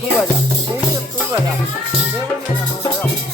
तू बजा, तू बजा, मैं बजा, तू बजा।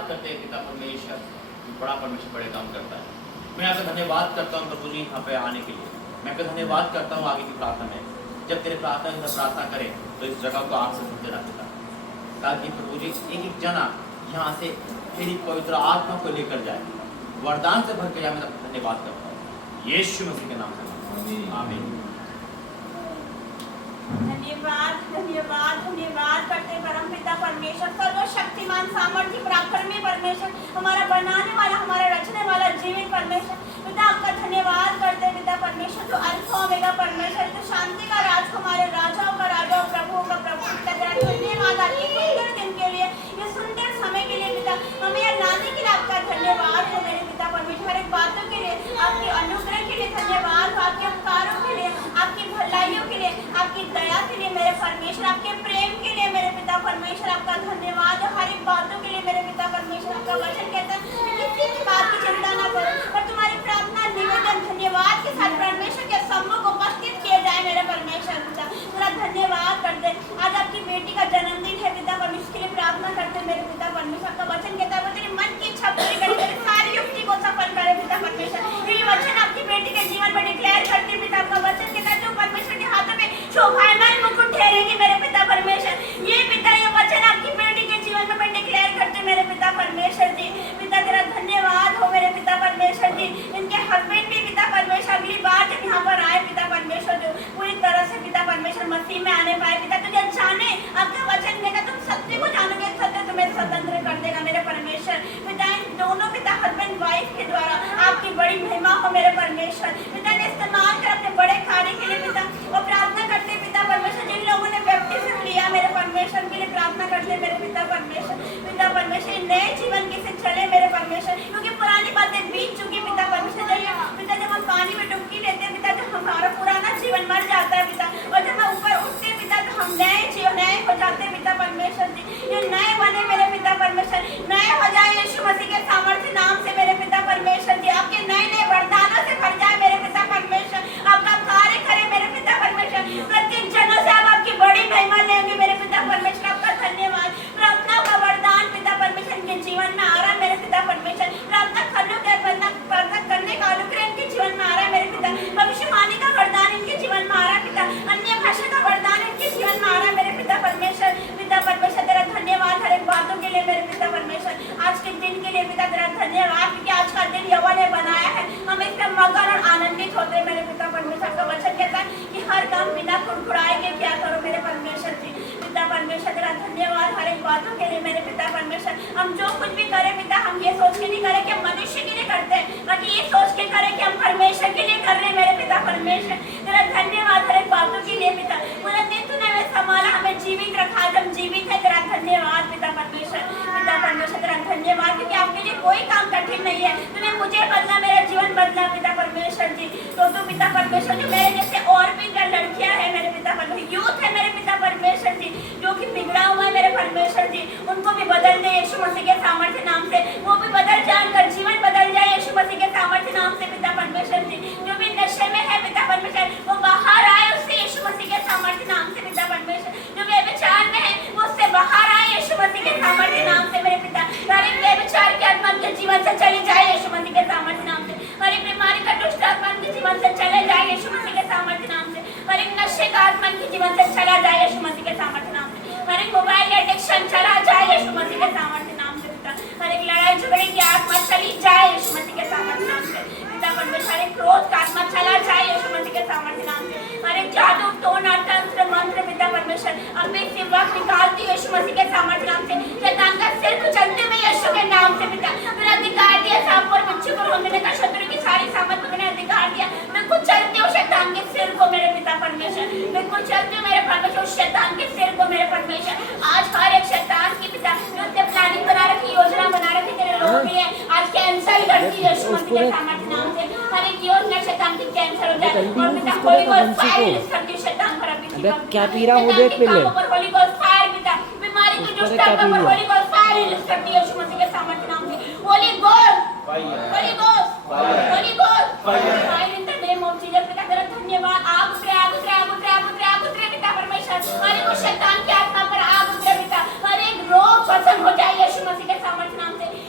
धन्यवाद करते हैं पिता परमेश्वर, बड़ा परमेश्वर बड़े काम करता है। मैं आपका धन्यवाद करता हूँ प्रभु जी यहाँ पे आने के लिए। मैं आपका धन्यवाद करता हूँ आगे की प्रार्थना में, जब तेरे प्रार्थना करें तो इस जगह को आपसे भर देना पिता, ताकि प्रभु जी एक एक जना यहाँ से तेरी पवित्र आत्मा को लेकर जाए, वरदान से भर के जाए। मैं आपका धन्यवाद करता हूँ यीशु मसीह के नाम से, आमीन। धन्यवाद धन्यवाद धन्यवाद करते परमपिता परमेश्वर, सर्वशक्तिमान सामर्थ्य पराक्रमी परमेश्वर, हमारा बनाने वाला, हमारा रचने वाला जीवित परमेश्वर, पिता आपका धन्यवाद करते पिता परमेश्वर, तो अल्फा ओमेगा परमेश्वर, तो शांति का राजकुमार, राजाओं का राजा, प्रभुओं का प्रभु, पिता तेरा धन्यवाद आपके सुंदर दिन के लिए, ये सुंदर समय के लिए पिता, हमें यह लाने के लिए आपका धन्यवाद है मेरे पिता परमेश्वर, हर एक बातों के लिए, आपके अनुग्रह के लिए धन्यवाद, आपके उपकारों के लिए, आपकी भलाइयों के लिए, आपकी दया के लिए मेरे परमेश्वर, आपके प्रेम के लिए मेरे पिता परमेश्वर, आपका धन्यवाद है हर एक बातों के लिए मेरे पिता परमेश्वर। आपका वचन कहता है कि किसी भी बात की चिंता ना करो, पर तुम्हारी प्रार्थना निवेदन धन्यवाद के साथ परमेश्वर के सम्मुख उपस्थित किए जाए मेरे परमेश्वर। पिता तेरा धन्यवाद करते, आज आपकी बेटी का जन्मदिन है पिता परमेश्वर, के लिए प्रार्थना करते मेरे पिता परमेश्वर। आपका वचन कहता है वो तेरे मन की इच्छा पूरी करे, तेरी सारी युक्ति को सफल करे पिता परमेश्वर। ये वचन आपकी बेटी के जीवन में डिक्लेयर करते पिता, आपका वचन कहता है जो परमेश्वर के हाथों में शोभायमान मुकुट ठहरेगी मेरे पिता परमेश्वर। ये पिता ये वचन आपकी बेटी के जीवन में मैं डिक्लेयर करते मेरे पिता परमेश्वर जी। पिता तेरा धन्यवाद हो मेरे पिता परमेश्वर जी, इनके हस्बैंड भी पिता परमेश्वर अगली बार जब यहाँ पर आए पिता परमेश्वर, जो पूरी तरह से पिता परमेश्वर मसीह में आने पाए पिता, तुझे जाने आपका वचन देगा, तुम सत्य को जानोगे, सत्य तुम्हें स्वतंत्र कर देगा मेरे परमेश्वर। पिता इन दोनों पिता हस्बैंड वाइफ के द्वारा आपकी बड़ी महिमा हो मेरे परमेश्वर। पिता ने इस्तेमाल कर अपने बड़े कार्य के लिए पिता और प्रार्थना करते पिता परमेश्वर, जिन लोगों ने बैप्टिज्म लिया मेरे परमेश्वर के लिए प्रार्थना करते मेरे पिता परमेश्वर। पिता परमेश्वर नए जीवन के से चले मेरे परमेश्वर, क्योंकि पुरानी बातें बीत चुकी पिता परमेश्वर। पिता जब हम पानी में डुबकी लेते हैं पिता, जब हमारा पुराना जीवन मर जाता है पिता, और जब हम ऊपर उठते हैं पिता तो हम नए हो जाते हैं पिता परमेश्वर जी। ये नए बने मेरे पिता परमेश्वर, नए हो जाए यीशु मसीह के सामर्थ्य नाम से मेरे पिता परमेश्वर जी। आपके नए नए वरदानों से भर जाए मेरे पिता परमेश्वर, आपका कार्य करे मेरे पिता परमेश्वर, प्रत्येक जनों से आप आपकी बड़ी महिमा लेंगे मेरे पिता परमेश्वर। आपका धन्यवाद, प्रार्थना का वरदान पिता परमेश्वर के जीवन में आ रहा है मेरे पिता परमेश्वर, प्रार्थना करने का अनुग्रह इनके जीवन में आ रहा है मेरे पिता, भविष्यवाणी का वरदान इनके जीवन में आ रहा है पिता, अन्य भाषा का वरदान इनके जीवन में आ रहा है मेरे पिता परमेश्वर। पिता परमेश्वर तेरा धन्यवाद हर एक बातों के लिए मेरे पिता परमेश्वर, आज के दिन के लिए पिता तेरा धन्यवाद, क्योंकि आज का दिन यहोवा ने बनाया है, हम इससे मगन और आनंदित होते हैं मेरे पिता परमेश्वर। का वचन कहता है कि हर काम बिना कुड़कुड़ाए के क्या करो मेरे परमेश्वर जी। पिता परमेश्वर तेरा धन्यवाद हर एक बातों के लिए मेरे पिता परमेश्वर। हम जो कुछ भी करें पिता, हम ये सोच के नहीं करें कि हम मनुष्य के लिए करते हैं, बाकी ये सोच के करें कि हम परमेश्वर के लिए कर रहे हैं मेरे पिता परमेश्वर। तेरा धन्यवाद हर एक बातों के लिए पिता, पूरा दिन तूने हमें संभाला, हमें जीवित रखा, हम जीवित है, तेरा धन्यवाद पिता परमेश्वर। पिता परमेश्वर तेरा धन्यवाद, क्योंकि आपके लिए कोई काम कठिन नहीं है, तूने मुझे बदला, मेरा जीवन बदला पिता परमेश्वर जी। तो तू पिता परमेश्वर जो मेरे जैसे और भी लड़कियां हैं मेरे पिता परमेश्वर, यूथ है मेरे पिता परमेश्वर जी, जो कि बिगड़ा हुआ है मेरे परमेश्वर जी, उनको भी बदल दे यीशु मसीह के सामर्थ्य नाम से, वो भी बदल जानकर जीवन बदल जाए यीशु मसीह के सामर्थ्य नाम से पिता परमेश्वर जी। जो भी नशे में है पिता परमेश्वर वो बाहर आए उससे यीशु मसीह के सामर्थ्य नाम से पिता परमेश्वर। जो व्यभिचार में है वो उससे बाहर आए यीशु मसीह के सामर्थ्य नाम से मेरे पिता। हर एक व्यभिचार की आत्मा के जीवन से चली जाए यीशु मसीह के सामर्थ्य नाम से। हर एक बीमारी का दुष्ट आत्मा के जीवन से चले जाए यीशु मसीह के सामर्थ्य नाम से। हर एक नशे का आत्मा के जीवन से चला जाए यीशु मसीह के सामर्थ्य नाम से। हर एक मोबाइल एडिक्शन चला जाए यीशु मसीह के सामर्थ्य नाम से पिता। हर एक लड़ाई झगड़े की आत्मा चली जाए यीशु मसीह के सामर्थ्य नाम से पिता परमेश्वर। हर एक क्रोध का आत्मा चला जाए यीशु मसीह के सामर्थ्य नाम से। हर एक जादू टोना तंत्र मंत्र पिता परमेश्वर अभी से वक्त निकालती यीशु मसीह के सामर्थ्य नाम से। शैतान का सिर कुचलते हुए यीशु के नाम से पिता। तूने अधिकार दिया सांप और बिच्छू को रोकने का, शत्रु की सारी सामर्थ तूने अधिकार दिया। मैं कुचलती हूँ शैतान के सिर को मेरे पिता परमेश्वर, मैं कुचलती हूँ मेरे परमेश्वर शैतान के सिर को मेरे परमेश्वर। आज हर एक शैतान की पिता जो प्लानिंग बना रखी, योजना बना रखी तेरे लोगों के लिए, आज कैंसिल करती है यीशु मसीह के सामर्थ्य नाम से। हर एक योजना शैतान की कैंसिल हो जाए और पिता होली गोस्ट फायर करती है शैतान पर अभी क्या पी रहा हूँ देख पहले, होली गोस्ट फायर पिता, बीमारी की दुष्ट आत्मा पर होली गोस्ट फायर रिलीज करती है यीशु मसीह के सामर्थ्य नाम से। Holi ghost Holi ghost Holi ghost fire in the name of Jesus पिता। तेरा धन्यवाद, आग उतरे आग उतरे आग उतरे आग उतरे आग उतरे पिता परमेश्वर। हर एक शैतान की आत्मा पर आग उतरे पिता। हर एक रोग खत्म हो जाए यीशु मसीह के सामर्थ्य नाम से।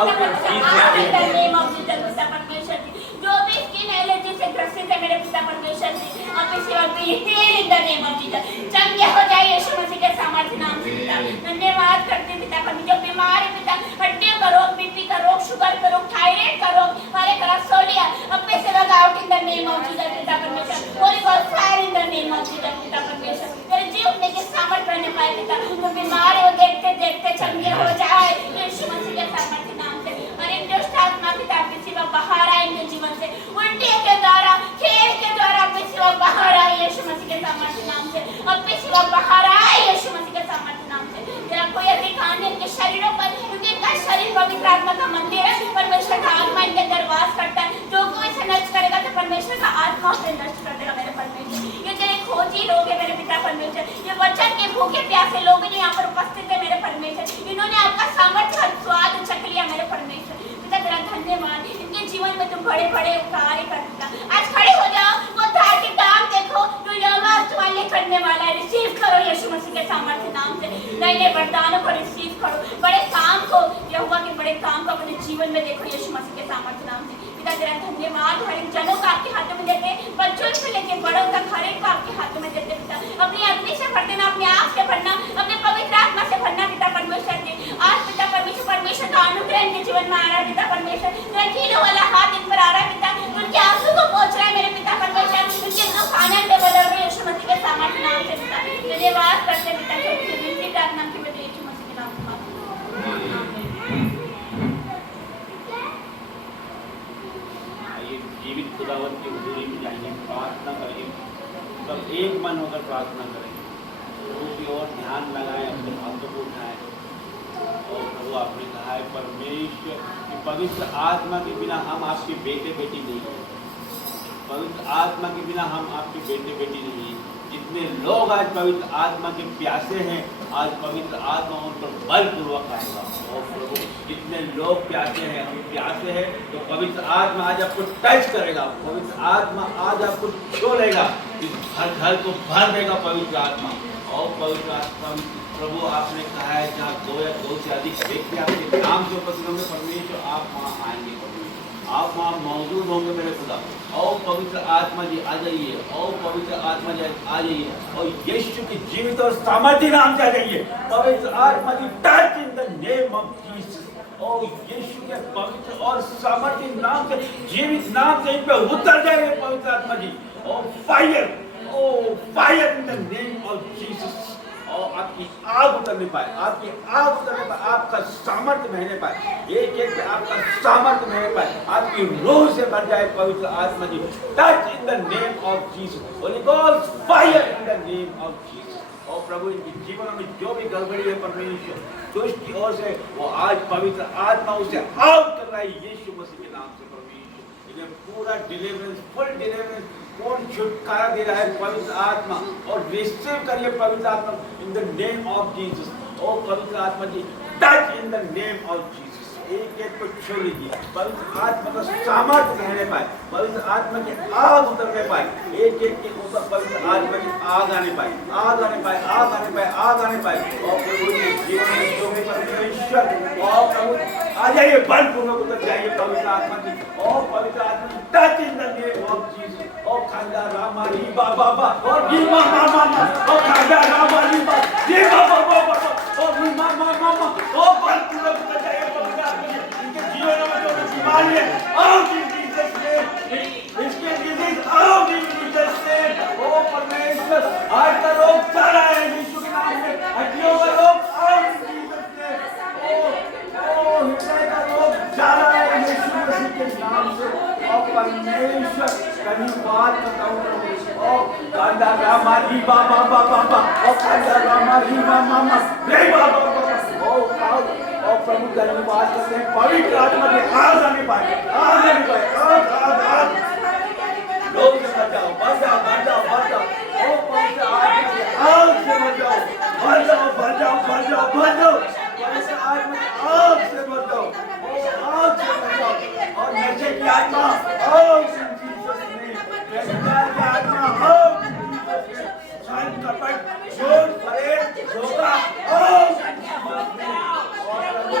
in the name of Jesus पिता परमेश्वर जी, जो भी स्किन एलर्जी से ग्रसित है मेरे पिता परमेश्वर जी, अब इसी वक्त भी heal in the name of Jesus, चंगे हो जाए यीशु मसीह के सामर्थ्य नाम से पिता। धन्यवाद करते हैं पिता परमेश्वर, जो बीमार है पिता, हड्डियों का रोग, बीपी का रोग, शुगर का रोग, थायराइड का रोग, हमारे कोलेस्ट्रॉल अब से log out in the name of Jesus पिता परमेश्वर, Holi ghost fire in the name of Jesus पिता परमेश्वर, तेरे जी उठने के सामर्थ्य रहने पाए पिता, जो बीमार है वो देखते देखते चंगे हो जाए यीशु मसीह के सामर्थ्य नाम से। और एक दुष्ट आत्मा पिता किसी वक्त बाहर आए इनके जीवन से, उल्टी के द्वारा, खेल के द्वारा किसी वक्त बाहर आए यीशु मसीह के सामर्थ्य नाम से, अब किसी वक्त बाहर आए यीशु मसीह के सामर्थ्य नाम से। तेरा कोई अधिकार नहीं इनके शरीरों पर, क्योंकि इनका शरीर पवित्र आत्मा का मंदिर है, परमेश्वर का आत्मा इनके अंदर वास करता है, जो कोई इसे नष्ट करेगा तो परमेश्वर का आत्मा उसे नष्ट कर देगा मेरे परमेश्वर। ये तेरे खोजी लोग हैं मेरे पिता परमेश्वर, ये वचन के भूखे प्यासे लोग जो यहाँ पर उपस्थित है मेरे परमेश्वर, इन्होंने आपका सामर्थ्य और स्वाद चख लिया मेरे परमेश्वर पिता, तेरा धन्यवाद। इनके जीवन में तुम बड़े बड़े कार्य करता, आज खड़े हो जाओ, वो धार के काम देखो जो यहोवा तुम्हारे करने वाला है, रिसीव करो यीशु मसीह के सामर्थ्य नाम से, नए नए वरदानों को रिसीव करो, बड़े काम को, यहोवा के बड़े काम को अपने जीवन में देखो यीशु मसीह के सामर्थ्य नाम से पिता, तेरा धन्यवाद। हर एक जनों को आपके हाथों में देते, बच्चों से लेकर बड़ों तक हर एक को आपके हाथों में देते पिता, अपनी अग्नि से भर देना, अपने आप से भरना, अपने पवित्र आत्मा से भरना पिता परमेश्वर जी। आज पिता परमेश्वर का अनुग्रह इनके जीवन में आ रहा है पिता परमेश्वर, तेरा कीलों वाला हाथ इन पर आ रहा है पिता, उनके आंसू को पोंछ रहा है मेरे पिता परमेश्वर, उनके दुख आनंद में बदल रहे यीशु मसीह के सामर्थ्य नाम से पिता, धन्यवाद करते पिता, छोटी सी विनती प्रार्थना की मैं यीशु मसीह के नाम से। जीवित खुदावंत की हुजूरी में जाएंगे, प्रार्थना करेंगे, सब एक मन होकर प्रार्थना करेंगे, प्रभु की ओर ध्यान लगाएं, अपने हाथों को उठाएं। और प्रभु आपने कहा है परमेश्वर कि पवित्र आत्मा के बिना हम आपके बेटे बेटी नहीं हैं, पवित्र आत्मा के बिना हम आपके बेटे बेटी नहीं हैं। जितने लोग आज पवित्र आत्मा के प्यासे हैं, आज पवित्र आत्मा उन पर बलपूर्वक आएगा। और प्रभु जितने लोग प्यासे हैं, हम प्यासे हैं, तो पवित्र आत्मा आज आपको टच करेगा, पवित्र आत्मा आज आपको छू लेगा, इस घर को भर देगा पवित्र आत्मा। और पवित्र आत्मा प्रभु आपने कहा है जहाँ 2 या 2 से अधिक व्यक्ति आपके नाम से उपस्थित होंगे परमेश्वर, आप वहाँ आएंगे परमेश्वर, आप वहाँ मौजूद होंगे मेरे खुदा। और पवित्र आत्मा जी आ जाइए, और पवित्र आत्मा जी आ जाइए, और यीशु की जीवित और सामर्थ्य नाम से आ जाइए। पवित्र आत्मा जी touch in the name of Jesus, और यीशु के पवित्र और सामर्थ्य नाम से, जीवित नाम से इन पे उतर जाइए पवित्र आत्मा जी। और fire, O fire in the name of Jesus, और आपकी आग उतरने पाए, आपकी आग उतरने पाए, आपका सामर्थ्य बहने पाए, एक एक पे आपका सामर्थ्य बहने पाए, आपकी रूह से भर जाए पवित्र आत्मा जी। Touch in the name of Jesus, holy ghost fire in the name of Jesus. और प्रभु इनके जीवन में जो भी गड़बड़ी है परमेश्वर दुष्ट की ओर से, वो आज पवित्र आत्मा उसे आउट कर रहा है यीशु मसीह के नाम से। परमेश्वर इन्हें पूरा डिलीवरेंस, फुल डिलीवरेंस, कौन छुटकारा दे रहा है पवित्र आत्मा, और रिसीव करिए पवित्र आत्मा in the name of Jesus. और पवित्र आत्मा जी touch in the name of Jesus, एक एक को छू लीजिए, पवित्र आत्मा का सामर्थ्य रहने पाए, पवित्र आत्मा की आग उतरने पाए, एक एक के ऊपर पवित्र आत्मा की आग आने पाए, आग आने पाए, आग आने पाए, आग आने पाए। और प्रभु जी जीवन में जो भी परमेश्वर, और प्रभु आ जाइए, बलपूर्वक उतर जाइए पवित्र आत्मा की। और पवित्र आत्मा touch in the name of Jesus. और खांदा रामा री बाबा बा, और रीमा मामा मा, और खांदा रामा री बा, री बाबा बाबा, और रीमा मामा मा, और बलपूर्वक उतर जाइए पवित्र आत्मा की। इनके जीवन में जो बीमारी है, आउट इन जीसस नेम, इसके disease out in Jesus name. ओ परमेश्वर आज का रोग चला है यीशु के नाम में, हड्डियों का रोग आउट इन जीसस नेम। ओ हृदय का रोग चला है यीशु मसीह के नाम से। और परमेश्वर कहीं बात बताऊं, और कांदा रामा री बाबा बाबा बा, और कांदा रामा री मामा मा, रे बाबा बाबा, और प्रभु धन्यवाद करते हैं पवित्र आत्मा के आग आने पाए, आग आने पाए, आग आग आग, लोग से भर जाओ, भर जाओ, भर जाओ, भर जाओ। ओ पवित्र आत्मा के आग से भर जाओ, भर जाओ, भर जाओ, भर जाओ, भर जाओ, पवित्र आत्मा के आग से भर जाओ, आग से भर जाओ। और नशे की आत्मा आग इन जीसस नेम, व्यभिचार की आत्मा आग इन जीसस नेम, छल कपट झूठ फरेब धोखा आग इन जीसस नेम, और प्रभु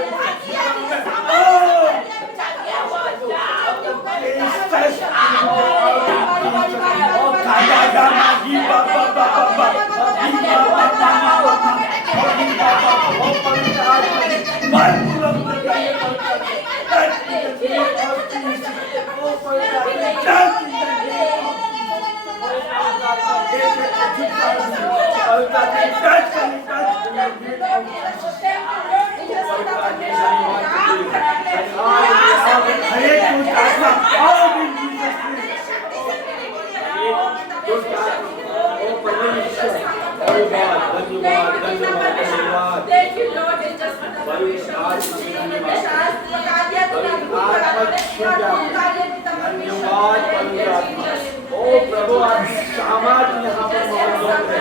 प्रभु आपकी सामर्थ यहाँ पर मौजूद है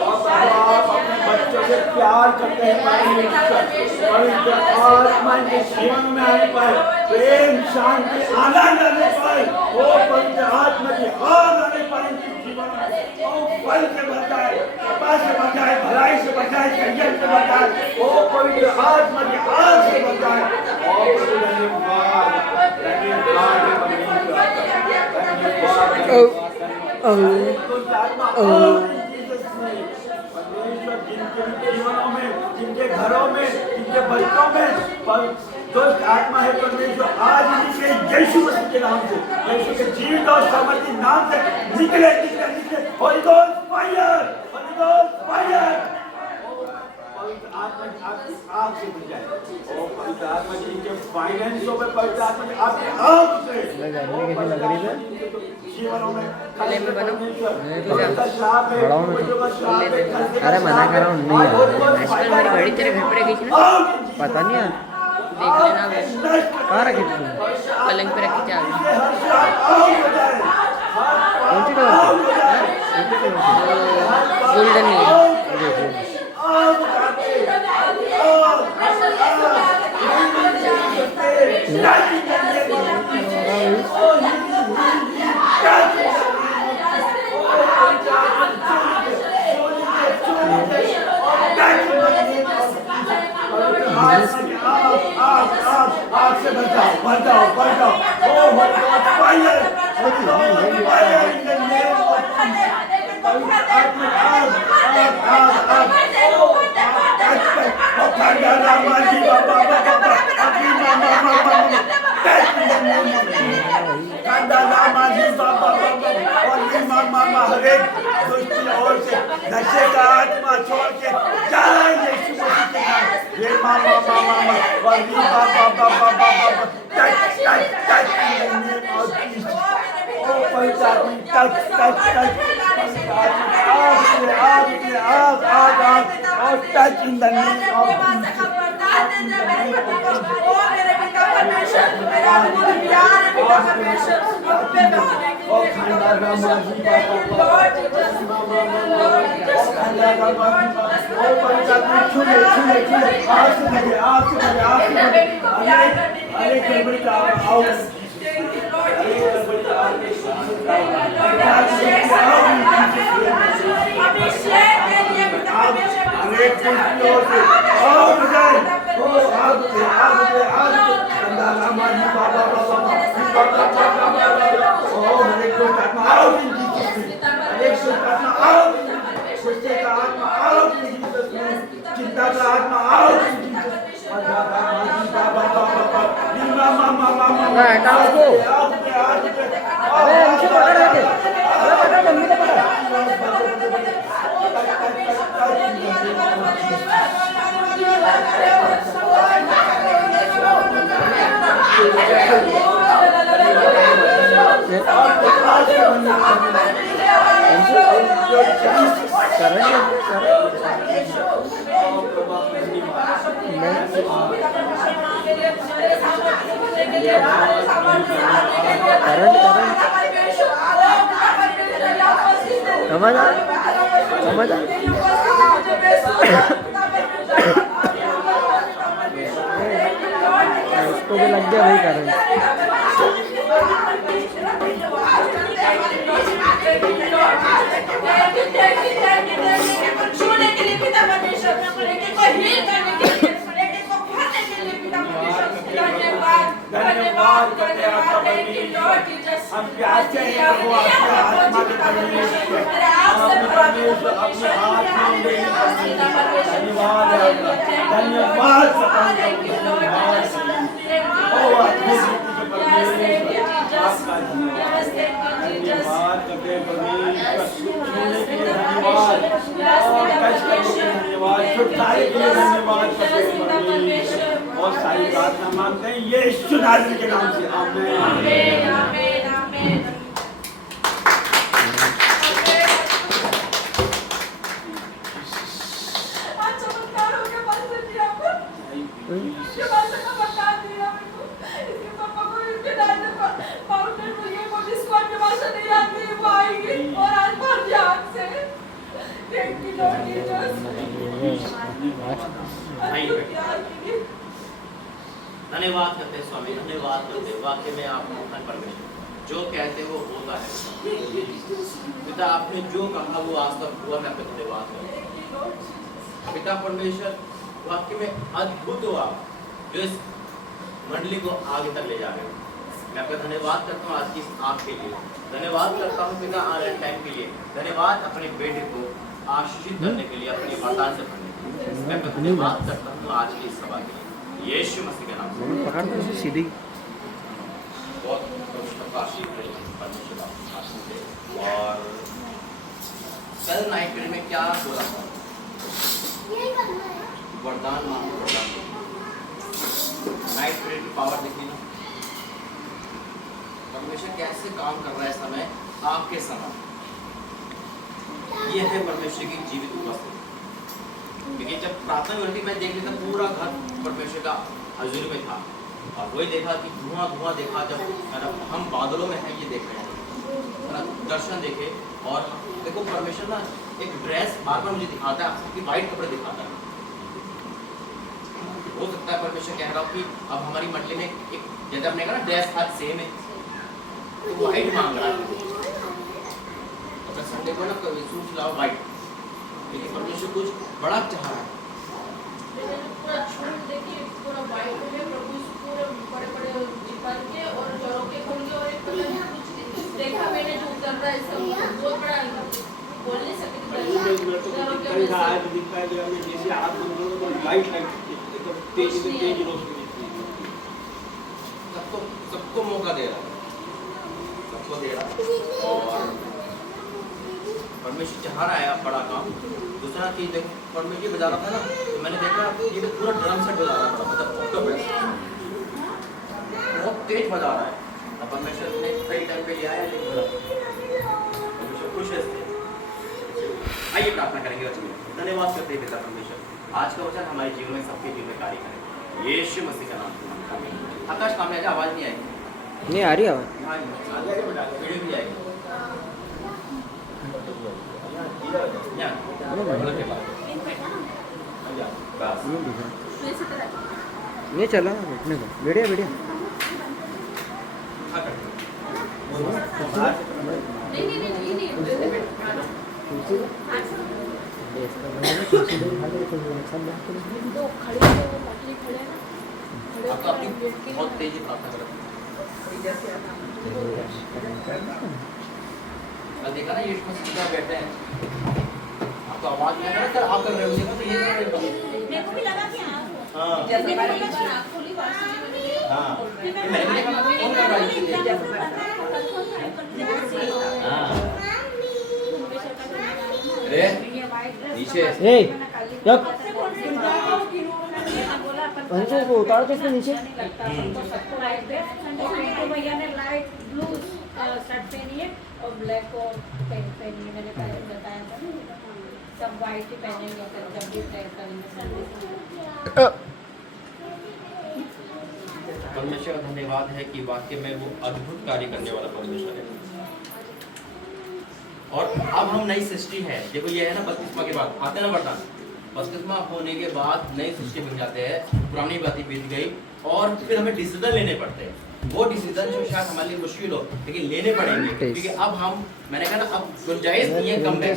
और आप अपने बच्चों से प्यार करते हैं पवित्र आत्मा के जीवन में आने पर प्रेम शांति आनंद आने पर वो पवित्र आत्मा की आग आने पर इनके जीवन में वो फल से बचाए कृपा से बचाए भलाई से बचाए कल्याण से बचाए वो पवित्र आत्मा की आग से बचाए और धन्यवाद जिनके घरों में जिनके बच्चों में दुष्ट आत्मा है परमेश्वर आज इनके यीशु मसीह के नाम से यीशु के जीवित और सामर्थ्य नाम से निकले निकले निकले Holi ghost fire Holi ghost fire पवित्र आत्मा की आग से बुझ जाए और पवित्र आत्मा जी के फाइनेंसों में पवित्र आत्मा की आपकी आग से जीवनों में अरे मना कर रहा हूँ नहीं यार आजकल मेरी घड़ी तेरे घर पे रखी थी ना पता नहीं यार देख लेना कहाँ रखी थी पलंग पे रखी थी आगे कौन सी कलर गोल्डन नहीं है आग से बचाओ बचाओ बचाओ ओ fire fire in the name of हरेक दुष्ट ओर से नशे का आत्मा छोड़ के चला यीशु मसीह के नाम ये मामा मामा और ये बाबा बाबा बाबा touch touch touch in the name of Jesus ओ पवित्र आत्मा टच टच टच आग और touch in the name of चिंता का आत्मा आओ इसको भी लग गया वही कारण धन्यवाद करते हैं आपका परमेश्वर हम प्यार से वो आपके आत्मा के परमेश्वर अपने आत्मा में धन्यवाद धन्यवाद ओ आपके आपका धन्यवाद करते हैं परमेश्वर सुनने के लिए धन्यवाद सारे के लिए धन्यवाद करते हैं और सारी प्रार्थना मांगते हैं यीशु नाज़री के नाम से आमीन। आमीन आमीन आमीन। आज चमत्कार हो गया पास्टर जी आपको। ये पास्टर का बता दिया मेरे को। इसके पापा को इनके डैड ने माउंटेन में ये बॉडी स्क्वाड में भाषा नहीं आती वो आएगी और आज भर दिया आग से। Thank you Lord Jesus. धन्यवाद करते हैं स्वामी, धन्यवाद करते हैं। वाकई में आप महान परमेश्वर, जो कहते वो होता है। पिता आपने जो कहा वो आज तक हुआ, मैं आपका धन्यवाद करता हूं। पिता परमेश्वर वाकई में अद्भुत हो आप, जो इस मंडली को आगे तक ले जा रहे हो। मैं आपका धन्यवाद करता हूँ आज की इस आग के लिए, धन्यवाद करता हूँ पिता आने वाले टाइम के लिए, धन्यवाद अपने बेटे को आशीषित करने के लिए, अपनी वरदान से भरने के लिए। मैं आपका धन्यवाद करता हूँ आज की इस सभा के लिए, यीशु मसीह के नाम से। पकड़ दो सीधी। बहुत परमेश्वर आशीष दे। और कल नाइट प्रेयर में क्या बोला था? वरदान मांगो, वरदान दो। नाइट प्रेयर की पावर देखी ना, परमेश्वर कैसे काम कर रहा है समय आपके समय। ये है परमेश्वर की जीवित उपस्थिति। क्योंकि जब प्रार्थना में होती मैं देख लेता पूरा घर परमेश्वर का हजूर में था, और वही देखा कि धुआं धुआं देखा। जब हम बादलों में हैं ये देख रहे हैं, दर्शन देखे। और देखो परमेश्वर ना एक ड्रेस बार बार मुझे दिखाता है कि वाइट कपड़े दिखाता है। हो सकता है परमेश्वर कह रहा हो कि अब हमारी मंडली में एक, जैसे आपने कहा ना ड्रेस आज सेम है, तो वाइट मांग रहा है। तो संडे को ना सूट लाओ वाइट, लेकिन परमेश्वर कुछ बड़ा चाह रहा है। पूरा छोड़ देखिए, पूरा वाइट में प्रभु पूरे बड़े-बड़े चिपक के और जोरों के खोल के, और एक कुछ देखा मैंने जो कर रहा है सब बहुत बड़ा बोल नहीं सकते। आज दिखता है कि हमें जैसे आप लोगों को लाइट तेज रोशनी सबको मौका दे रहा है, सबको दे रहा है। और परमेश्वर चाह रहा है आप बड़ा काम। दूसरा चीज देखो, परमेश्वर बजा रहा था ना, तो मैंने देखा ये पूरा ड्रम सेट बजा रहा था, मतलब बहुत तेज बजा रहा है। अब परमेश्वर ने सही टाइम पे लिया है, परमेश्वर खुश है इससे। आइए प्रार्थना करेंगे वचन में। धन्यवाद करते हैं पिता परमेश्वर, आज का वचन हमारे जीवन में, सबके जीवन में कार्य करें, यीशु मसीह का नाम से आमीन। आकाश सामने आ जाए, आवाज नहीं आएगी। नहीं आ रही आवाज। वीडियो भी आएगी। ये चला बैठने को, बढ़िया बढ़िया। बहुत तेजी प्रार्थना करो। देखा ना यीशु मसीह बैठे हैं, आपको आवाज नहीं आ रहा था, आप कर रहे हो तो ये मेरे को भी लगा कि हाँ जैसे बार आँख खोली हाँ मैंने देखा कौन कर रहा है। अरे नीचे पंचों को उतारो तो इसके नीचे। भैया ने लाइट ब्लू शर्ट पहनी है और ब्लैक और पैंट पहनी है। मैंने पहले बताया था ना, सब वाइट ही पहनेंगे जब भी प्रेयर करेंगे। परमेश्वर का धन्यवाद है कि वाकई में वो अद्भुत कार्य करने वाला परमेश्वर है। और अब हम नई सृष्टि है। देखो ये है ना बपतिस्मा के बाद आते ना वरदान, बपतिस्मा होने के बाद नई सृष्टि बन जाते हैं, पुरानी बातें बीत गई और फिर हमें डिसीजन लेने पड़ते हैं। वो डिसीजन जो शायद हमारे लिए मुश्किल हो लेकिन लेने पड़ेंगे, क्योंकि अब हम, मैंने कहा ना अब गुंजाइश नहीं है कम में,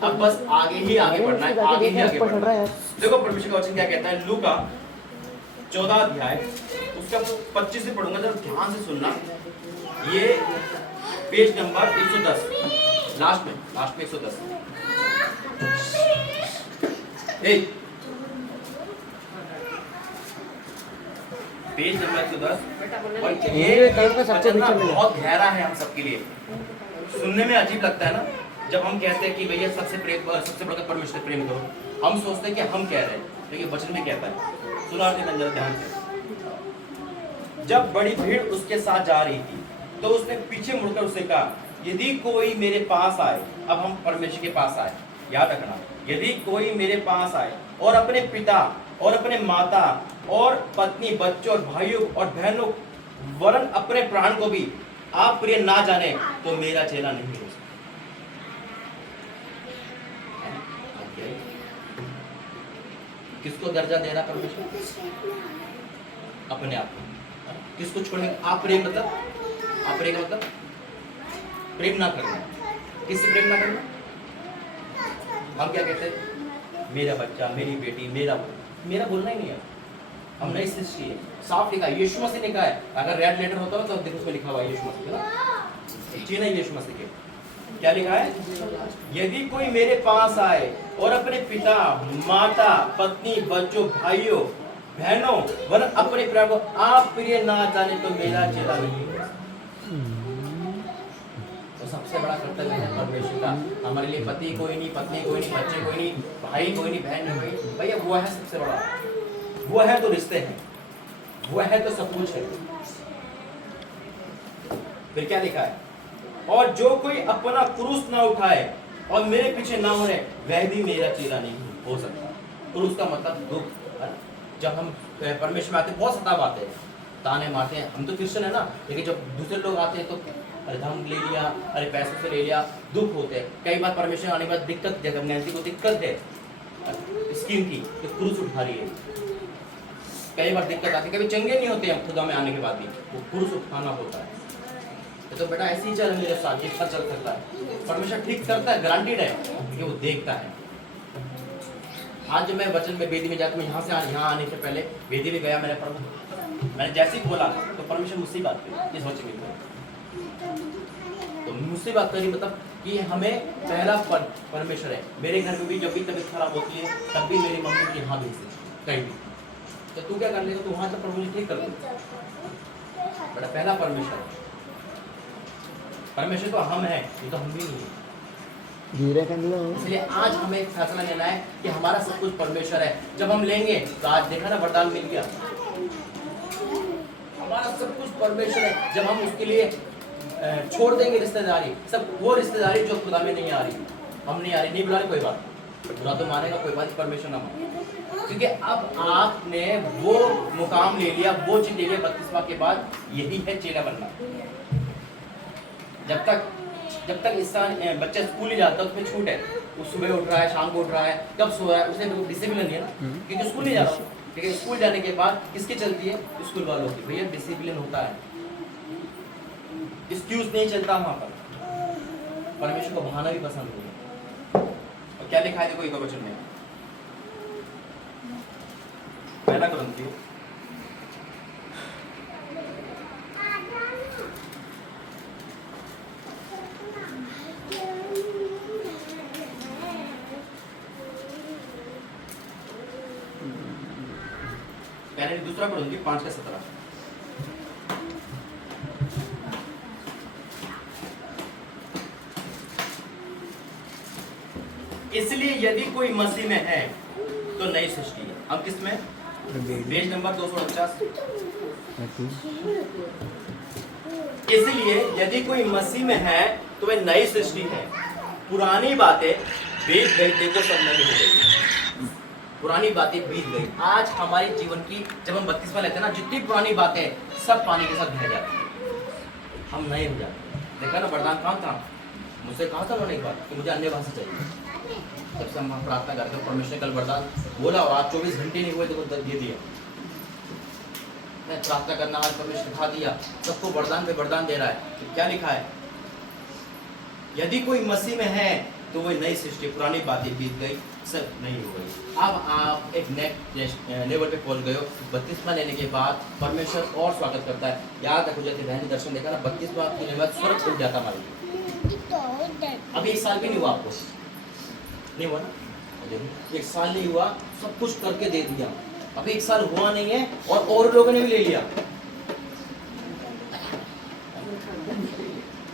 अब बस आगे ही आगे बढ़ना है, आगे ही आगे बढ़ना है। देखो परमेश्वर का वचन क्या कहता है, लूका 14 अध्याय उसका 25 से पढ़ूंगा, जरा ध्यान से सुनना। ये पेज नंबर 110, लास्ट में 110। Page number 110। और ये बहुत गहरा है हम सबके लिए, सुनने में अजीब लगता है ना जब हम कहते हैं कि भैया सबसे बढ़कर परमेश्वर प्रेम करो, हम सोचते हैं कि हम कह रहे हैं, लेकिन वचन में कहता है, सुना देना जरा ध्यान से। जब बड़ी भीड़ उसके साथ जा रही थी तो उसने पीछे मुड़कर उसे कहा, यदि कोई मेरे पास आए, अब हम परमेश्वर के पास आए, याद रखना, यदि कोई मेरे पास आए और अपने पिता और अपने माता और पत्नी, बच्चों और भाइयों और बहनों वरन अपने प्राण को भी आप प्रिय ना जाने तो मेरा चेला नहीं हो सकता। किसको दर्जा दे रहा परमेश्वर? अपने आप को। किसको छोड़ने? आप प्रेम मतलब, आप प्रेम मतलब प्रेम ना करना। किससे प्रेम ना करना? हम क्या कहते हैं? मेरा बच्चा, मेरी बेटी, मेरा बोलना ही नहीं है। हम नई सृष्टि है, साफ लिखा है, यीशु मसीह ने कहा है। अगर रेड लेटर होता ना तो देखो उसमें लिखा हुआ है यीशु मसीह ना, चीन है यीशु मसीह के। क्या लिखा है? यदि कोई मेरे पास आए और अपने पिता, माता, पत्नी, बच्चों, भाइयों, बहनों वरन अपने प्राण को आप प्रिय ना जाने तो मेरा चेला नहीं है। तो सबसे बड़ा कर्तव्य है परमेश्वर का, हमारे लिए पति कोई नहीं, पत्नी कोई नहीं, बच्चे कोई नहीं, भाई कोई नहीं, बहन कोई, भैया वो है सबसे बड़ा। वो है तो रिश्ते हैं, वो है तो सब कुछ है। फिर क्या लिखा है? और जो कोई अपना क्रूस ना उठाए और मेरे पीछे ना हो, वह भी मेरा चेला नहीं हो सकता। क्रूस का मतलब दुख। जब हम परमेश्वर में आते हैं बहुत सताव आते हैं, ताने मारते हैं। हम तो क्रिश्चियन है ना, लेकिन जब दूसरे लोग आते हैं तो अरे धन ले लिया, अरे पैसों से ले लिया, दुख होते हैं। कई बार परमेश्वर आने के बाद दिक्कत, जब नैन्सी को दिक्कत है स्कीम की तो क्रूस उठा रही है। कई बार दिक्कत आती है, कभी चंगे नहीं होते हम खुदा में आने के बाद भी, वो क्रूस उठाना होता है। तो बेटा ऐसे ही चल मेरे साथ, जितना चल सकता है परमेश्वर ठीक करता है, गारंटीड है कि वो देखता है। आज जब मैं वचन में वेदी में जाता हूँ, यहाँ से यहाँ आने से पहले वेदी में गया, मैंने जैसे ही बोला तो परमेश्वर मुझसे बात करी इस वचन में, तो मुझसे बात करी मतलब कि हमें पहला परमेश्वर है। मेरे घर में भी जब भी तबीयत खराब होती है तब भी मेरी मम्मी को यहाँ भेजती कहीं भी, तो तू क्या कर लेगा? तो वहाँ से परमेश्वर ठीक कर लेगा। बड़ा पहला परमेश्वर, परमेश्वर तो हम है, ये तो हम भी नहीं है। इसलिए आज हमें एक फैसला लेना है कि हमारा सब कुछ परमेश्वर है। जब हम लेंगे तो आज देखा ना वरदान मिल गया, हमारा सब कुछ परमेश्वर है। जब हम उसके लिए छोड़ देंगे रिश्तेदारी, सब वो रिश्तेदारी जो खुदा में नहीं आ रही, हम नहीं आ रही, नहीं बुला रही, कोई बात, बुरा तो मानेगा कोई बात, परमेश्वर ना माने, क्योंकि अब आपने वो मुकाम ले लिया, वो चीज ले लिया 32वां के बाद। यही है चेला बनना। जब तक इंसान बच्चा स्कूल ही जाता है उसमें छूट है, वो सुबह उठ रहा है, शाम को उठ रहा है, कब सो रहा है, उसे डिसिप्लिन नहीं है ना, क्योंकि स्कूल नहीं जा रहा। लेकिन स्कूल जाने के बाद किसकी चलती है? स्कूल वालों की। भैया डिसिप्लिन होता है, एक्सक्यूज नहीं चलता वहां पर। परमेश्वर को बहाना भी पसंद नहीं है। और क्या लिखा है देखो एक वचन में, पहला कुरिन्थियों दूसरा कुरिन्थियों 5:17। इसलिए यदि कोई मसीह में है तो नई सृष्टि है। हम किस में? Page number 249। इसलिए यदि कोई मसीह में है तो वह नई सृष्टि है, पुरानी बातें बीत गई, देखो सब नई हो गई। पुरानी बातें बीत गई। आज हमारे जीवन की जब हम 32वां लेते हैं ना, जितनी पुरानी बातें सब पानी के साथ बह जाती है, हम नए हो जाते हैं। देखा ना वरदान कहाँ था? मुझसे कहा था उन्होंने एक बार कि मुझे अन्य भाषा चाहिए। जब से हम प्रार्थना करते हैं परमेश्वर कल वरदान बोला और आज 24 घंटे नहीं हुए तो दे दिया। मैं प्रार्थना करना आज परमेश्वर दिखा दिया, सबको वरदान पे वरदान दे रहा है। तो क्या लिखा है? यदि कोई मसीह में है तो वह नई सृष्टि, पुरानी बातें बीत गई, सब नहीं हो गई। अब आप एक नेक्स्ट लेवल पे पहुंच गए हो। 32वां लेने के बाद परमेश्वर और स्वागत करता है। याद रखो जैसे बहन दर्शन देखा ना, 32वां के बाद स्वर्ग उठ जाता हमारे लिए। अभी 1 साल भी नहीं हुआ, आपको नहीं हुआ ना, 1 साल नहीं हुआ, सब कुछ करके दे दिया। अभी 1 साल हुआ नहीं है और लोगों ने भी ले लिया।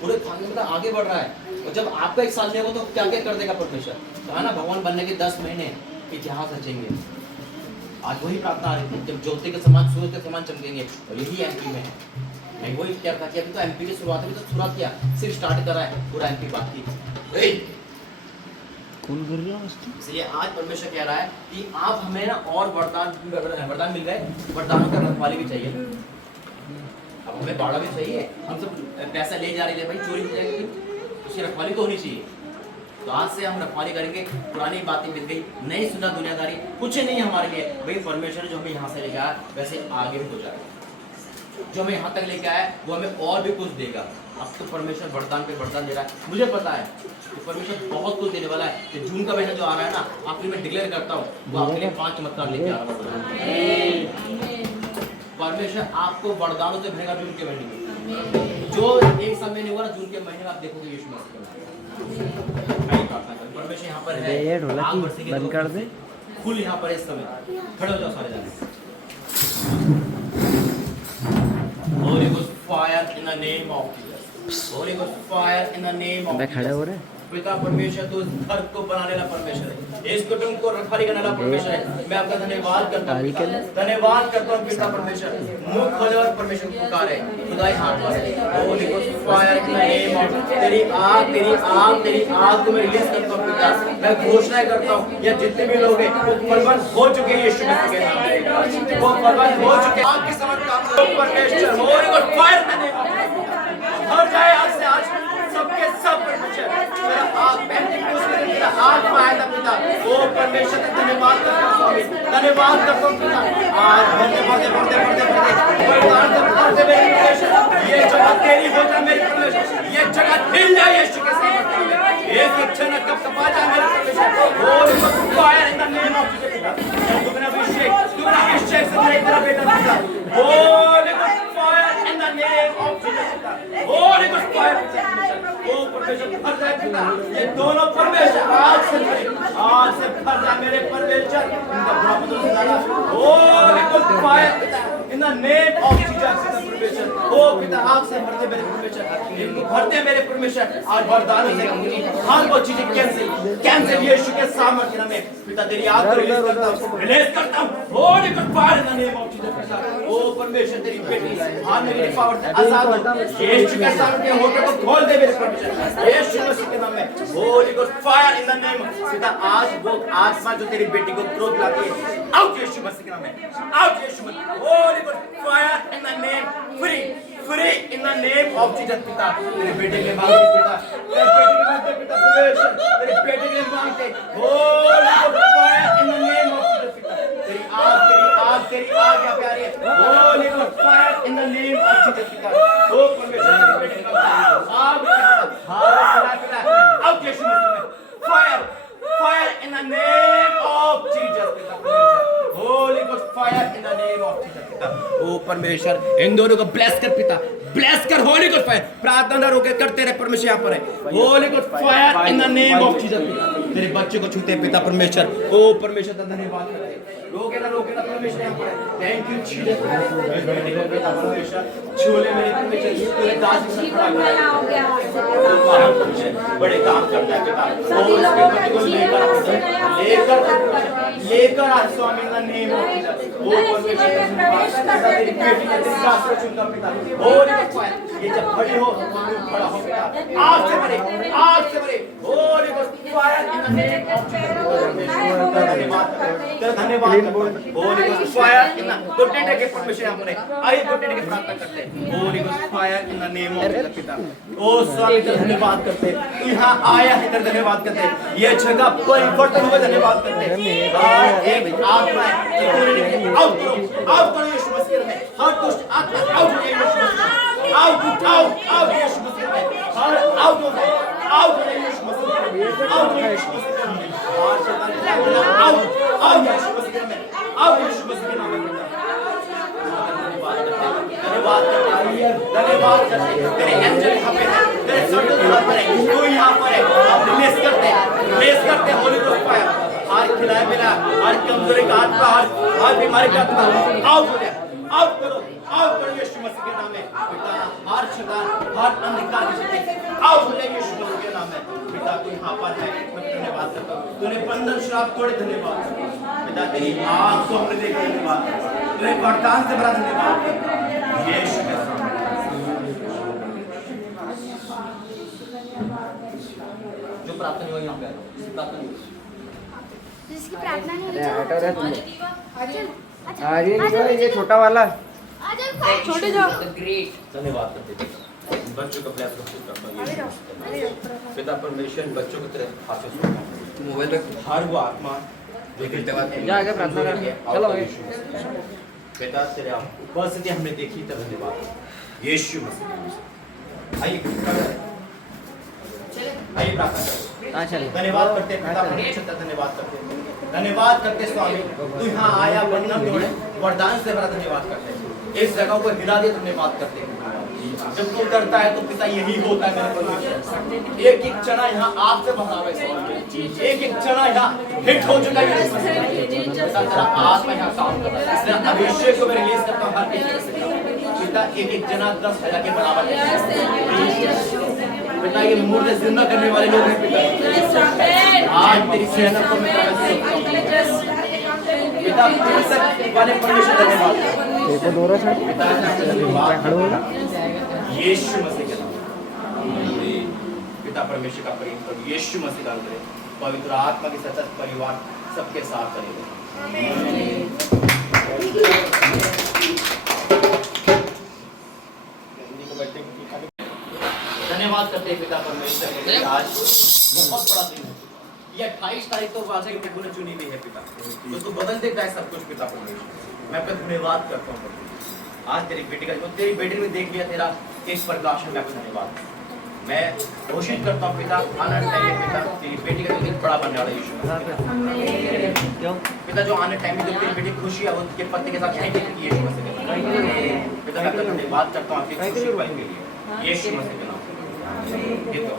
पूरे मतलब आगे बढ़ रहा है। और जब आपका 1 साल नहीं होगा तो क्या क्या कर देगा परमेश्वर? कहा ना भगवान बनने के 10 महीने, इतिहास रचेंगे। आज वही प्रार्थना आ रही थी, जब ज्योति के समान, सूरज के समान चमकेंगे, और यही एमपी में है। मैं वही क्या था कि अभी तो एमपी की शुरुआत, अभी तो शुरुआत किया, सिर्फ स्टार्ट कर रहा है, पूरा एमपी बाकी। कौन कर रहा है उसकी? इसलिए आज परमेश्वर कह रहा है कि आप हमें ना और वरदान मिल गए, वरदानों का रखवाली भी चाहिए। अब हमें बाड़ा भी चाहिए, हम सब पैसा ले जा रहे हैं भाई, चोरी हो जाएगी, उसकी रखवाली तो होनी चाहिए। तो आज से हम रखवाली करेंगे, पुरानी बातें मिल गई, नहीं सुना दुनियादारी, कुछ नहीं हमारे लिए भाई। परमेश्वर ने जो हमें यहाँ से लेके आया वैसे आगे भी हो जाएगा, जो हमें यहाँ तक लेके आया वो हमें और भी कुछ देगा। अब तो परमेश्वर वरदान पे वरदान दे रहा है, मुझे पता है कि परमेश्वर बहुत कुछ देने वाला है। कि जून का महीना जो आ रहा है ना, आखिर में डिक्लेयर करता हूँ, वो आपके लिए 5 चमत्कार लेके आ रहा है। परमेश्वर आपको वरदानों से भरेगा जून के महीने में। जो एक समय नहीं हुआ ना, जून के महीने में आप देखोगे यीशु मसीह। परमेश्वर यहाँ पर है, बंद कर दे। फुल यहाँ पर इस समय खड़े हो जाओ सारे जाने। Holy Ghost fire in the name of Jesus. Holy Ghost fire in the name of मैं खड़े हो Jesus. रहे। पिता परमेश्वर, तो इस घर को बनाने वाला परमेश्वर है, इस कुटुंब को रखवाली करने वाला परमेश्वर है। मैं आपका धन्यवाद करता हूँ, धन्यवाद करता हूँ पिता परमेश्वर। मुख खोले और परमेश्वर पुकारे, खुदाई हाथ पासे। Holy Ghost fire in the name of, तेरी आग, तेरी आग, तेरी आग को मैं रिलीज करता हूँ पिता। मैं घोषणा करता हूँ, ये जितने भी लोग हैं वो बर्बाद हो चुके हैं यीशु मसीह के नाम में, वो बर्बाद हो चुके हैं। आग के समान काम करो परमेश्वर। Holy Ghost fire in the name of Jesus। हर जाए आज से, आज सबके सब परमेश्वर तेरा आग तेरा आग पाएगा पिता। ओ परमेश्वर का धन्यवाद करता हूँ स्वामी, धन्यवाद करता हूँ पिता। आज बढ़ते बढ़ते बढ़ते बढ़ते बढ़ते मेरे परमेश्वर, ये जगह तेरी हो जाए मेरे परमेश्वर, ये जगह हिल जाए यीशु के सामर्थ्य में। एक इच्छा न कब कपा जाए मेरे परमेश्वर। ओ fire in the name of Jesus. तुमने अभिषेक से मेरे तेरा बेटा पिता। Holy God fire in the name of Jesus. Holy God fire ओ परमेश्वर भर जाए पिता, ये दोनों परमेश्वर आज से भर जाए मेरे परमेश्वर। इनका ब्रह्म सुधारा। होली गॉड फायर पिता इन द नेम ऑफ जीसस परमेश्वर। ओ पिता आग से भरते मेरे परमेश्वर, इनको भरते मेरे परमेश्वर। आज वरदानों से हर वो चीजें कैंसिल यीशु के सामर्थ्य में पिता तेरी आग को रिलीज करता हूं। Holi God fire in the name of Jesus पिता। ओ परमेश्वर तेरी बेटी आज मेरी पावर से आजाद हो, यीशु के सामर्थ्य होकर को खोल दे मेरे परमेश्वर, यीशु मसीह के नाम में। Holi God fire in the name पिता। आज वो आत्मा जो तेरी बेटी को क्रोध लाती है, आउट यीशु मसीह के नाम में, आउट यीशु मसीह। Holy God fire in the name, free in the name of Jesus पिता। तेरे बेटे के मांगते पिता, तेरे बेटे के मांगते पिता परमेश्वर, तेरे बेटे के मांगते। Holi God fire in the name of Jesus पिता। तेरी आग या प्यारी है। Holi God fire in the name of Jesus पिता। ओ परमेश्वर तेरे बेटे के मांगते आग पिता, आउट यीशु मसीह में। Fire in the name of Jesus पिता। Holy God fire in the name of Jesus पिता। ओ परमेश्वर इन दोनों को ब्लेस कर पिता, ब्लेस कर। होली गॉड फायर प्रार्थना रोके करते रहे परमेश्वर यहाँ पर है। Holi God fire in the name of Jesus पिता। तेरे बच्चे को छूते पिता परमेश्वर। ओ परमेश्वर का धन्यवाद करते, रोके ना परमेश्वर यहाँ पर है। थैंक यू जीसस पिता परमेश्वर। छोले मेरे परमेश्वर, तेरे दास से खड़ा बड़े काम करता है पिता। ओ उसके बच्चे को लेकर आ स्वामी in the name of Jesus. ओ परमेश्वर तेरी बेटी ने तेरी दास को चुनता पिता। होली गॉड फायर, ये जब खड़ी हो तो खड़ा हो पिता, आग से भरे। Holy God fire in the name of Jesus. धन्यवाद holy God fire in the घुटने के परमेश्वर यहाँ पर है। आइए घुटने के प्रार्थना करते हैं। Holi God fire in the name of Jesus पिता। ओ स्वामी धन्यवाद करते, तू यहाँ आया है तेरा धन्यवाद करते, ये जगह परिवर्तन हुआ धन्यवाद करते। एक आत्मा है, आउट करो यीशु मसीह में। हर दुष्ट आत्मा आउट हो यीशु मसीह, आउट यीशु मसीह में। हर आउट हो यीशु मसीह में, आउट यीशु मसीह में। और शैतान आउट यीशु मसीह में, आउट यीशु मसीह के नाम में। धन्यवाद करते तेरे एंजल यहाँ पे है, तेरे सर्जन यहाँ पर है, तू यहाँ पर है। आप रिलीज करते होली गॉड फायर। हर खिलाए मेरा, हर कमजोरी का आत्मा, हर बीमारी का आत्मा आउट करो यीशु मसीह के नाम में पिता। हर शैतान, हर अंधकार की शक्ति आउट हो जाए यीशु मसीह के नाम में। पिता तू यहाँ पर है, मैं धन्यवाद करता हूँ। तूने बंधन श्राप तोड़े, धन्यवाद। पिता तेरी आँख को हमने देखा, धन्यवाद। तूने वरदान से बड़ा धन्यवाद यीशु के नाम में। जो प्रार्थना नहीं हुई यहाँ पे आ जाओ, प्रार्थना नहीं हुई। जिसकी प्रार्थना नहीं अरे हटो रे तुम। अच्छा आर्यन का ये छोटा वाला। छोटे जाओ। ग्रेट धन्यवाद करते हैं। बच्चों को ब्लेस करता हूँ यीशु मसीह के नाम में। पिता परमेश्वर बच्चों को तेरे हाथों से मोबाइल रख, हर वो आत्मा जो गिरते हुए जा आगे प्रार्थना कर। चलो आगे। पिता तेरे उपस्थिति हमने देखी, तो धन्यवाद यीशु मसीह के नाम से। आइए आइए प्रार्थना करें। हाँ चल। धन्यवाद करते हैं पिता परमेश्वर का, धन्यवाद करते हैं, धन्यवाद करते हैं स्वामी। तू यहाँ आया, बंधन तोड़े, वरदान से बड़ा धन्यवाद करते हैं। इस जगह को हिला दे, धन्यवाद करते हैं। जब तू उतरता है तो पिता यही होता है मेरे परमेश्वर। एक एक चना यहाँ आग से भरावे स्वामी, एक एक चना यहाँ हिट हो चुका है। पिता तेरा आत्मा यहाँ काम कर रहा है, तेरा अभिषेक को मैं रिलीज करता हूँ हर किसी पे। पिता एक एक जना 10,000 के बराबर है। पिता ये मुर्दे जिंदा करने वाले लोग हैं पिता। आज तेरी सेना को मैं पिता वाले परमेश्वर धन्यवाद। देखो दोरा सर। पिता खड़ो होगा। यीशु मसीह के नाम में पिता परमेश्वर का प्रेम प्रभु यीशु मसीह का अनुग्रह पवित्र आत्मा के सतत परिवार सबके साथ करेगा। धन्यवाद करते हैं पिता परमेश्वर के लिए। आज बहुत बड़ा दिन है, ये 28 तारीख को वाकई प्रभु ने चुनी हुई है पिता, तो तू बदल देता है सब कुछ पिता परमेश्वर। मैं आपका धन्यवाद करता हूँ प्रभु। आज तेरी बेटी का जो तेरी बेटी ने देख लिया तेरा इस प्रकाशन में, आपका धन्यवाद। मैं घोषित करता हूँ पिता, आने टाइम में पिता तेरी बेटी का जो दिन बड़ा बनने वाला यीशु क्यों? पिता, जो आने टाइम में जो तेरी बेटी खुशी है उसके पत्ते के साथ यीशु मसीह के नाम में। पिता मैं आपका धन्यवाद करता हूँ आपकी खुशी पाई के लिए यीशु मसीह के नाम में। ये तो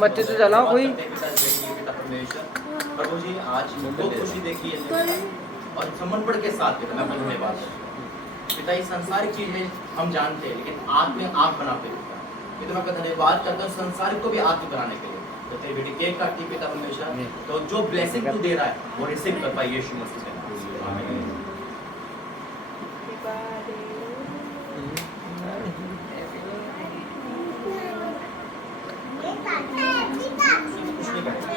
मोमबत्ती तो जलाओ कोई। पिता परमेश्वर, प्रभु जी आज बहुत खुशी देखी है और समर्पण के साथ पिता मैं आपका धन्यवाद। पिता ये सांसारिक चीज है हम जानते हैं, लेकिन आग में आग बनाते पिता। पिता मैं आपका धन्यवाद करता हूँ संसारिक को भी आग में बनाने के लिए। तो तेरी बेटी केक काटती पिता परमेश्वर, तो जो ब्लेसिंग तू दे रहा है वो रिसीव कर पाए यीशु मसीह के नाम से। आमीन। कुछ नहीं करेगा।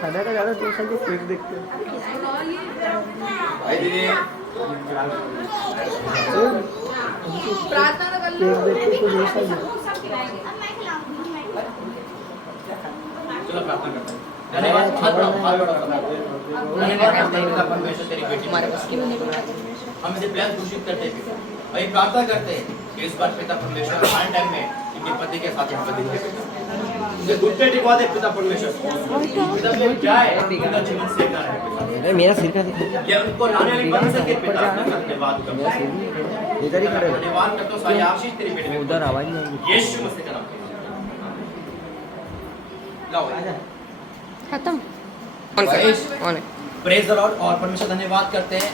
खाना का ज़्यादा जोश है कि केक देखते हैं। भाई दीदी प्रार्थना तो कर केक देखते तो जोश है। चलो प्रार्थना करते हैं। धन्यवाद, हाथ बढ़ाओ, हाथ बढ़ाओ। धन्यवाद करते हैं पिता परमेश्वर तेरी बेटी हमारे बस की बात नहीं। हम इसे प्यार घोषित करते हैं पिता, और ये प्रार्थना करते हैं कि इस बार पिता परमेश्वर हर टाइम में इनके पति के साथ यहाँ पर दिखे पिता। उनके घुटने टिकवा दे पिता परमेश्वर। पिता वो जाए उनका जीवन सेवना है पिता। अरे मेरा सिर का देखो। ये उनको लाने वाली बन सके पिता। धन्यवाद करते मेरा हैं। सिर नहीं इधर ही खड़े हो। धन्यवाद करते हो सारी आशीष तेरी बेटी में। उधर आवाज नहीं आएगी। यीशु मसीह का नाम में। लाओ भाई। खत्म। Praise the Lord. और परमेश्वर धन्यवाद करते हैं।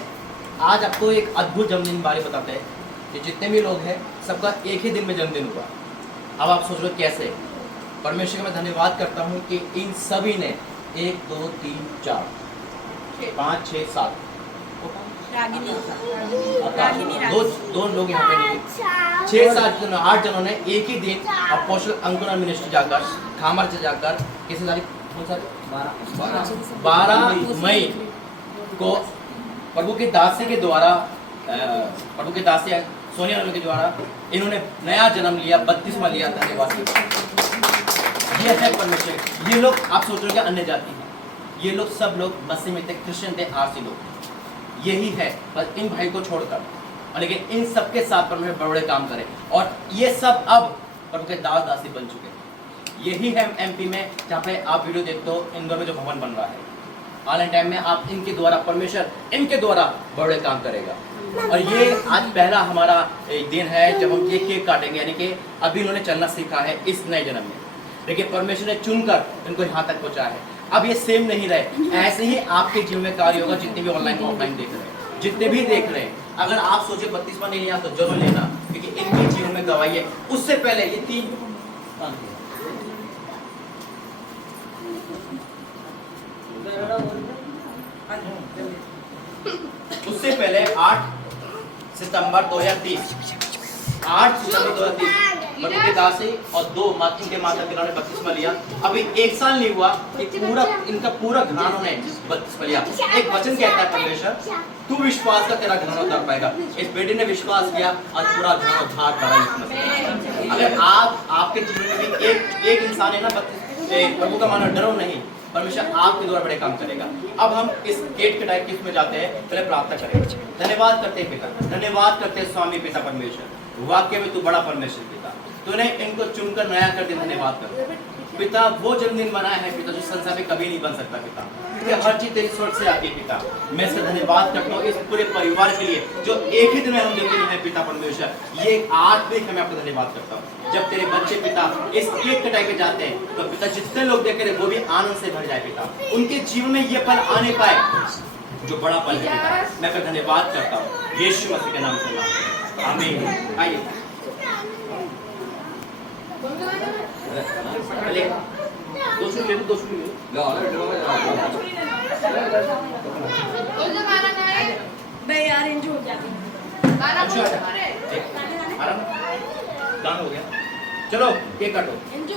आज आपको एक अद्भुत जन्मदिन बारे बताते हैं कि जितने भी लोग हैं सबका एक ही दिन में जन्मदिन हुआ। अब आप सोच लो कैसे। परमेश्वर का मैं धन्यवाद करता हूँ कि इन सभी ने 1 2 3 4 5 6 7 दो लोग यहाँ पे नहीं, 6 7 8 जनों ने एक ही दिन अपोस्टल अंकुरण मिनिस्ट्री जाकर खामर से जाकर किसी तारीख 12 मई को प्रभु के दासी के द्वारा प्रभु के दासी सोनिया के द्वारा इन्होंने नया जन्म लिया, बपतिस्मा लिया। धन्यवाद। ये है परमेश्वर। ये लोग आप सोच रहे हो अन्य जाति हैं, ये लोग सब लोग मसीह में थे, क्रिश्चियन थे, आरसी लोग। यही है बस इन भाई को छोड़कर, और लेकिन इन सबके साथ परमेश्वर बड़े बड़े काम करे और ये सब अब प्रभु के दास दासी बन चुके हैं। यही है एमपी में जहाँ पे आप वीडियो देखते हो इंदौर में जो भवन बन रहा है। आने टाइम में आप इनके द्वारा परमेश्वर इनके द्वारा बड़े काम करेगा। और ये आज पहला हमारा दिन है जब हम ये केक काटेंगे, यानी कि अभी इन्होंने चलना सीखा है इस नए जन्म में, लेकिन परमेश्वर ने चुनकर इनको यहाँ तक पहुँचा है। अब ये सेम नहीं रहे, ऐसे ही आपके जीवन में कार्य होगा। जितने भी ऑनलाइन ऑफलाइन देख रहे हैं, जितने भी देख रहे हैं, अगर आप सोचे बपतिस्मा नहीं लिया तो जरूर लेना, क्योंकि इनके जीवन में गवाही है। उससे पहले ये 3 उससे पहले 8 सितंबर 2030 प्रभु के दासी और 2 इनके माता पिता ने बपतिस्मा लिया। अभी 1 साल नहीं हुआ कि पूरा इनका पूरा घरानों ने बपतिस्मा लिया। एक वचन कहता है परमेश्वर तू विश्वास का तेरा घराना उद्धार पाएगा। इस बेटी ने विश्वास किया और पूरा घराना उद्धार पड़ा। अगर आपके जीवन में भी एक इंसान है ना, प्रभु का मानो डरो नहीं, परमेश्वर आपके द्वारा बड़े काम करेगा। अब हम इस गेट कटाई किस में जाते हैं, पहले प्रार्थना करेंगे। धन्यवाद करते हैं पिता, धन्यवाद करते हैं स्वामी पिता परमेश्वर। वाक्य में तू बड़ा परमेश्वर पिता, तूने इनको चुनकर नया कर दिया। धन्यवाद कर पिता, वो जन्मदिन बनाया है पिता जो संसार में कभी नहीं बन सकता पिता, क्योंकि हर चीज तेरी स्वर्ग से आती है पिता। मैं इसका धन्यवाद करता हूँ इस पूरे परिवार के लिए जो एक ही दिन में हम जन्मदिन है पिता परमेश्वर। ये एक आत्मिक है, मैं आपका धन्यवाद करता हूँ। जब तेरे बच्चे पिता इस केक कटाई पे जाते हैं तो पिता जितने लोग देख रहे वो भी आनंद से भर जाए पिता, उनके जीवन में ये पल आने पाए जो बड़ा पल है पिता। मैं आपका धन्यवाद करता हूँ यीशु मसीह के नाम से, आमीन। आइए पहले 2 ले लो, 2 ले लो। मैं यार इंजो हो जाती आराम, गान हो गया। चलो केक काटो। एंजू